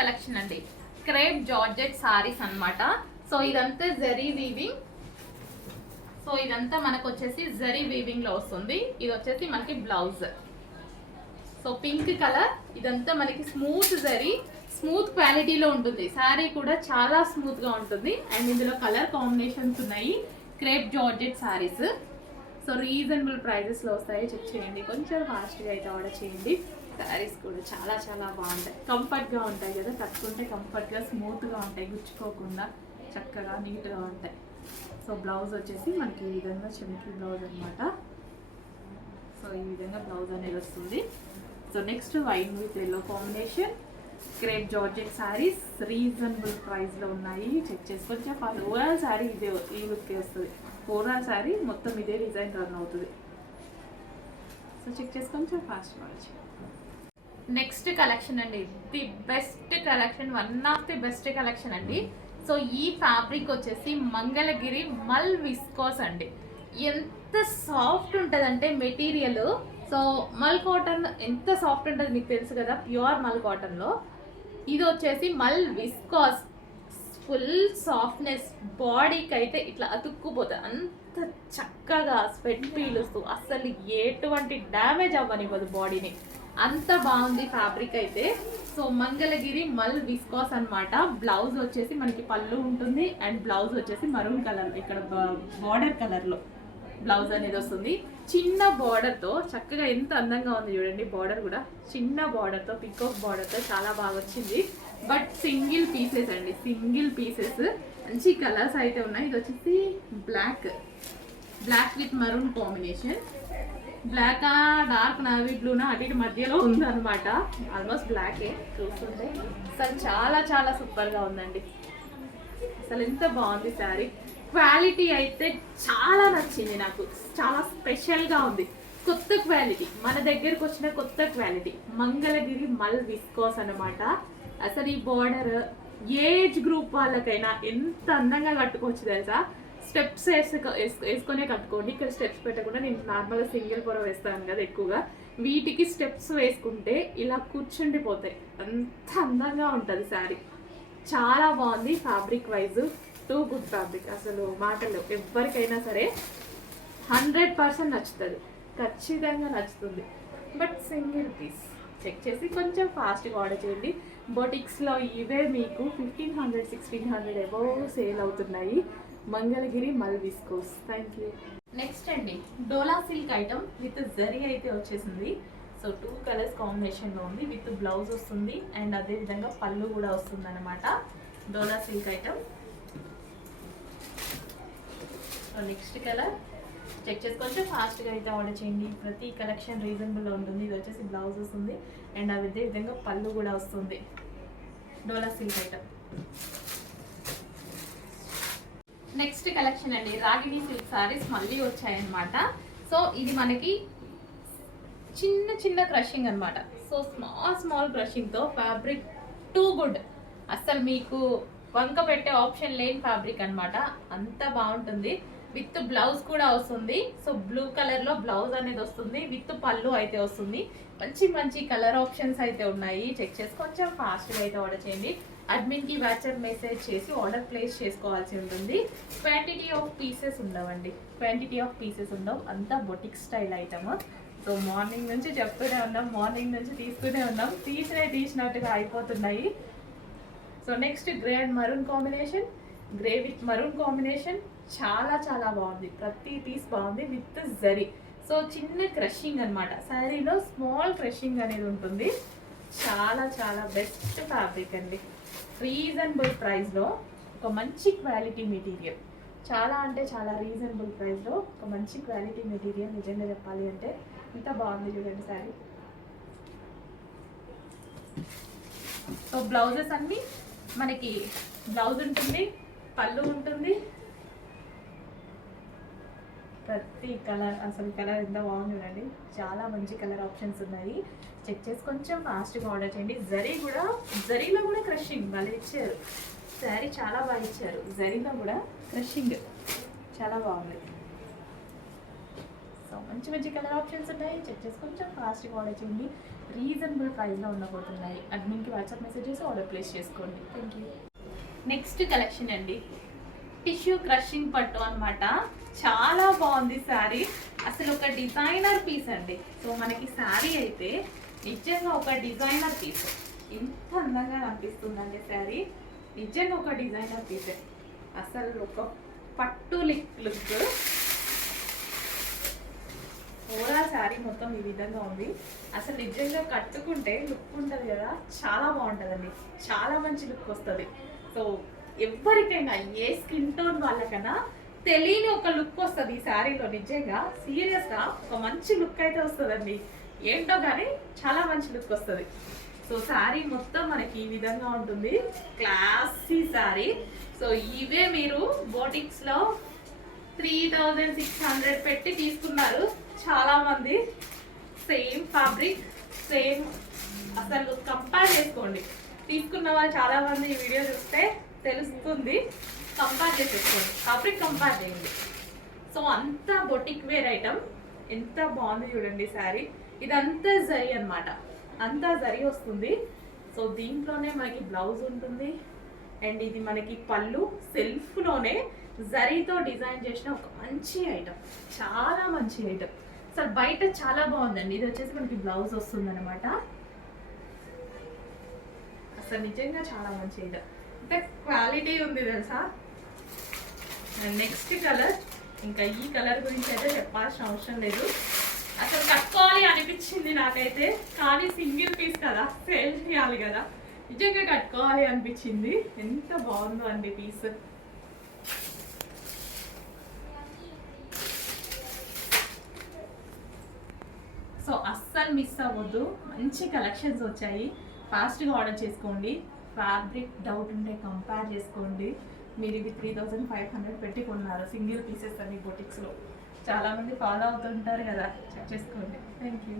Collection అండి, crepe georgette saris అన్నమాట. So ఇదంతా జరీ వీవింగ్. సో ఇదంతా మనకు వచ్చేసి జరీ వీవింగ్ లో వస్తుంది. ఇది వచ్చేసి మనకి బ్లౌజ్. సో పింక్ కలర్, ఇదంతా మనకి స్మూత్ జరీ, స్మూత్ క్వాలిటీలో ఉంటుంది. శారీ కూడా చాలా స్మూత్ గా ఉంటుంది. అండ్ ఇందులో కలర్ కాంబినేషన్స్ ఉన్నాయి. Crepe georgette saris. So reasonable prices లో వస్తాయి. చెక్ చేయండి, కొంచెం ఫాస్ట్గా అయితే ఆర్డర్ చేయండి. శారీస్ కూడా చాలా చాలా బాగుంటాయి, కంఫర్ట్గా ఉంటాయి కదా, కట్టుకుంటే కంఫర్ట్గా స్మూత్గా ఉంటాయి, గుచ్చుకోకుండా చక్కగా నీట్గా ఉంటాయి. సో బ్లౌజ్ వచ్చేసి మనకి ఈ విధంగా చెమికి బ్లౌజ్ అనమాట. సో ఈ విధంగా బ్లౌజ్ అనేది వస్తుంది. So next wine with yellow combination crepe georgette saris reasonable ప్రైస్లో ఉన్నాయి. చెక్ చేసుకొని చెప్పాలి. ఓవరాల్ శారీ ఇదే ఈ లుక్కే వస్తుంది. ఓవరాల్ శారీ మొత్తం ఇదే డిజైన్ రన్ అవుతుంది. సో చెక్ చేసుకొని ఫాస్ట్ వాచ్. నెక్స్ట్ కలెక్షన్ అండి, the best collection, one of the best collection అండి. సో ఈ ఫ్యాబ్రిక్ వచ్చేసి మంగళగిరి మల్ విస్కోస్ అండి. ఎంత సాఫ్ట్ ఉంటుందంటే మెటీరియల్. సో మల్ కాటన్ ఎంత సాఫ్ట్ ఉంటుంది మీకు తెలుసు కదా, ప్యూర్ మల్ కాటన్లో. ఇది వచ్చేసి మల్ విస్కాస్, ఫుల్ సాఫ్ట్నెస్, బాడీకి అయితే ఇట్లా అతుక్కుపోతుంది. అంత చక్కగా స్వెట్ పీలుస్తూ అస్సలు ఎటువంటి డ్యామేజ్ అవ్వనివ్వదు బాడీని, అంత బాగుంది ఫ్యాబ్రిక్ అయితే. సో మంగళగిరి మల్ విస్కాస్ అనమాట. బ్లౌజ్ వచ్చేసి మనకి పళ్ళు ఉంటుంది అండ్ బ్లౌజ్ వచ్చేసి మరూన్ కలర్, ఇక్కడ బార్డర్ కలర్లో బ్లౌజ్ అనేది వస్తుంది. చిన్న బార్డర్తో చక్కగా ఎంత అందంగా ఉంది చూడండి. బార్డర్ కూడా చిన్న బార్డర్తో, పికాక్ బార్డర్తో చాలా బాగా వచ్చింది. బట్ సింగిల్ పీసెస్ అండి, సింగిల్ పీసెస్. మంచి కలర్స్ అయితే ఉన్నాయి. ఇది వచ్చేసి black with maroon combination. Black dark navy బ్లూనా అటు మధ్యలో ఉందన్నమాట. ఆల్మోస్ట్ బ్లాకే చూస్తుంటే. అసలు చాలా చాలా సూపర్గా ఉందండి. అసలు ఎంత బాగుంది శారీ. క్వాలిటీ అయితే చాలా నచ్చింది నాకు, చాలా స్పెషల్గా ఉంది. కొత్త క్వాలిటీ, మన దగ్గరకు వచ్చిన కొత్త క్వాలిటీ మంగళగిరి మల్ విస్కోస్ అనమాట. అసలు ఈ బార్డర్ ఏజ్ గ్రూప్ వాళ్ళకైనా ఎంత అందంగా కట్టుకోవచ్చు తెలుసా. స్టెప్స్ వేసుకొనే కట్టుకోండి. ఇక్కడ స్టెప్స్ పెట్టకుండా, నేను నార్మల్గా సింగిల్ పొర వేస్తాను కదా ఎక్కువగా, వీటికి స్టెప్స్ వేసుకుంటే ఇలా కూర్చుండిపోతాయి. అంత అందంగా ఉంటుంది శారీ. చాలా బాగుంది fabric wise, too good fabric. అసలు మాటలు ఎవరికైనా సరే 100% నచ్చుతుంది, ఖచ్చితంగా నచ్చుతుంది. But single piece. చెక్ చేసి కొంచెం ఫాస్ట్గా ఆర్డర్ చేయండి. బొటిక్స్లో ఇవే మీకు 1500, 1600 అబౌవ్ సేల్ అవుతున్నాయి. మంగళగిరి మల్ విస్కోస్. Thank you. నెక్స్ట్ అండి, డోలా సిల్క్ ఐటమ్ విత్ జరీ అయితే వచ్చేసింది. సో 2 కలర్స్ కాంబినేషన్లో ఉంది. విత్ బ్లౌజ్ వస్తుంది అండ్ అదేవిధంగా పళ్ళు కూడా వస్తుంది అనమాట. Dola silk item. So next colour check చేసి కొంచెం ఫాస్ట్గా అయితే ఆర్డర్ చేయండి. ప్రతి కలెక్షన్ రీజనబుల్లో ఉంటుంది. ఇది వచ్చేసి బ్లౌజ్ వస్తుంది అండ్ అదే విధంగా పళ్ళు కూడా వస్తుంది. డోలా సిల్క్ ఐటమ్. నెక్స్ట్ కలెక్షన్ అండి, రాగిణి సిల్క్ సారీస్ మళ్ళీ వచ్చాయన్నమాట. సో ఇది మనకి చిన్న చిన్న క్రషింగ్ అనమాట. సో స్మాల్ క్రషింగ్తో ఫ్యాబ్రిక్ టూ గుడ్. అస్సలు మీకు వంక పెట్టే ఆప్షన్ లేని ఫ్యాబ్రిక్ అనమాట. అంత బాగుంటుంది. విత్ బ్లౌజ్ కూడా వస్తుంది. సో బ్లూ కలర్లో బ్లౌజ్ అనేది వస్తుంది. విత్ పళ్ళు అయితే వస్తుంది. మంచి మంచి కలర్ ఆప్షన్స్ అయితే ఉన్నాయి. చెక్ చేసి కొంచెం ఫాస్ట్గా అయితే ఆర్డర్ చేయండి. అడ్మిన్కి వాట్సాప్ మెసేజ్ చేసి ఆర్డర్ ప్లేస్ చేసుకోవాల్సి ఉంటుంది. క్వాంటిటీ ఆఫ్ పీసెస్ ఉండవు. అంతా boutique style item. So morning నుంచి చెప్తూనే ఉన్నాం, మార్నింగ్ నుంచి తీస్తూనే ఉన్నాం, తీసినట్టుగా అయిపోతున్నాయి. So next grey and maroon combination, grey with maroon combination. చాలా చాలా బాగుంది. ప్రతి పీస్ బాగుంది విత్ జరీ. సో చిన్న క్రషింగ్ అనమాట. శారీలో స్మాల్ క్రషింగ్ అనేది ఉంటుంది. చాలా చాలా బెస్ట్ ఫ్యాబ్రిక్ అండి. రీజనబుల్ ప్రైస్లో ఒక మంచి క్వాలిటీ మెటీరియల్. చాలా అంటే చాలా రీజనబుల్ ప్రైస్లో ఒక మంచి క్వాలిటీ మెటీరియల్. నిజంగా చెప్పాలి అంటే ఇంత బాగుంది చూడండి శారీ. సో బ్లౌజెస్ అన్నీ మనకి బ్లౌజ్ ఉంటుంది, పళ్ళు ఉంటుంది. ప్రతి కలర్, అసలు కలర్ ఎంత బాగుంది చూడండి. చాలా మంచి కలర్ ఆప్షన్స్ ఉన్నాయి. చెక్ చేసి కొంచెం ఫాస్ట్గా ఆర్డర్ చేయండి. జరీలో కూడా క్రషింగ్ మళ్ళీ ఇచ్చారు. శారీ చాలా బాగా ఇచ్చారు. జరీలో కూడా క్రషింగ్ చాలా బాగుంది. సో మంచి మంచి కలర్ ఆప్షన్స్ ఉన్నాయి. చెక్ చేసి కొంచెం ఫాస్ట్గా ఆర్డర్ చేయండి. రీజనబుల్ ప్రైస్లో ఉండబోతున్నాయి. అడ్మిన్కి వాట్సాప్ మెసేజ్ చేసి ఆర్డర్ ప్లేస్ చేసుకోండి. Thank you. నెక్స్ట్ కలెక్షన్ అండి, టిష్యూ క్రషింగ్ పట్టు అన్నమాట. చాలా బాగుంది శారీ, అసలు ఒక డిజైనర్ పీస్ అండి. సో మనకి శారీ అయితే నిజంగా ఒక డిజైనర్ పీస్, ఎంత అందంగా అనిపిస్తుందండి శారీ. నిజంగా ఒక డిజైనర్ పీసే, అసలు ఒక పట్టు లుక్. ఓవరాల్ శారీ మొత్తం ఈ విధంగా ఉంది. అసలు నిజంగా కట్టుకుంటే లుక్ ఉంటుంది కదా, చాలా బాగుంటుందండి, చాలా మంచి లుక్ వస్తుంది. సో ఎవరికైనా ఏ స్కిన్ టోన్ వాళ్ళకైనా తెలియని ఒక లుక్ వస్తుంది ఈ శారీలో. నిజంగా సీరియస్గా ఒక మంచి లుక్ అయితే వస్తుందండి, ఏంటో కానీ చాలా మంచి లుక్ వస్తుంది. సో శారీ మొత్తం మనకి ఈ విధంగా ఉంటుంది, క్లాసీ శారీ. సో ఇవే మీరు బోటిక్స్లో 3600 పెట్టి తీసుకున్నారు చాలా మంది. సేమ్ ఫ్యాబ్రిక్, సేమ్, అసలు కంపేర్ చేసుకోండి. తీసుకున్న వాళ్ళు చాలా మంది ఈ వీడియో చూస్తే తెలుస్తుంది, కంపేర్ చేసేసుకోండి, ఫ్యాబ్రిక్ కంపేర్ చేయండి. సో అంతా బొటిక్ వేర్ ఐటమ్, ఎంత బాగుంది చూడండి శారీ. ఇదంతా జరీ అన్నమాట, అంతా జరీ వస్తుంది. సో దీంట్లోనే మనకి బ్లౌజ్ ఉంటుంది, అండ్ ఇది మనకి పళ్ళు సెల్ఫ్లోనే జరీతో డిజైన్ చేసిన ఒక మంచి ఐటమ్, చాలా మంచి ఐటమ్. అసలు బయట చాలా బాగుందండి. ఇది వచ్చేసి మనకి బ్లౌజ్ వస్తుంది అనమాట. అసలు నిజంగా చాలా మంచి ఐటమ్, అంటే క్వాలిటీ ఉంది తెలుసా. నెక్స్ట్ కలర్, ఇంకా ఈ కలర్ గురించి అయితే చెప్పాల్సిన అవసరం లేదు. అసలు కట్టుకోవాలి అనిపించింది నాకైతే, కానీ సింగిల్ పీస్ కదా, సేల్ చేయాలి కదా, నిజంగా కట్టుకోవాలి అనిపించింది. ఎంత బాగుందో అండి పీస్. సో అస్సలు మిస్ అవ్వద్దు, మంచి కలెక్షన్స్ వచ్చాయి, ఫాస్ట్గా ఆర్డర్ చేసుకోండి. ఫ్యాబ్రిక్ డౌట్ ఉంటే కంపేర్ చేసుకోండి. మీరు ఇది 3500 పెట్టి కొన్నారు సింగిల్ పీసెస్ అని బొటిక్స్లో. చాలామంది ఫాలో అవుతుంటారు కదా, చెక్ చేసుకోండి. Thank you.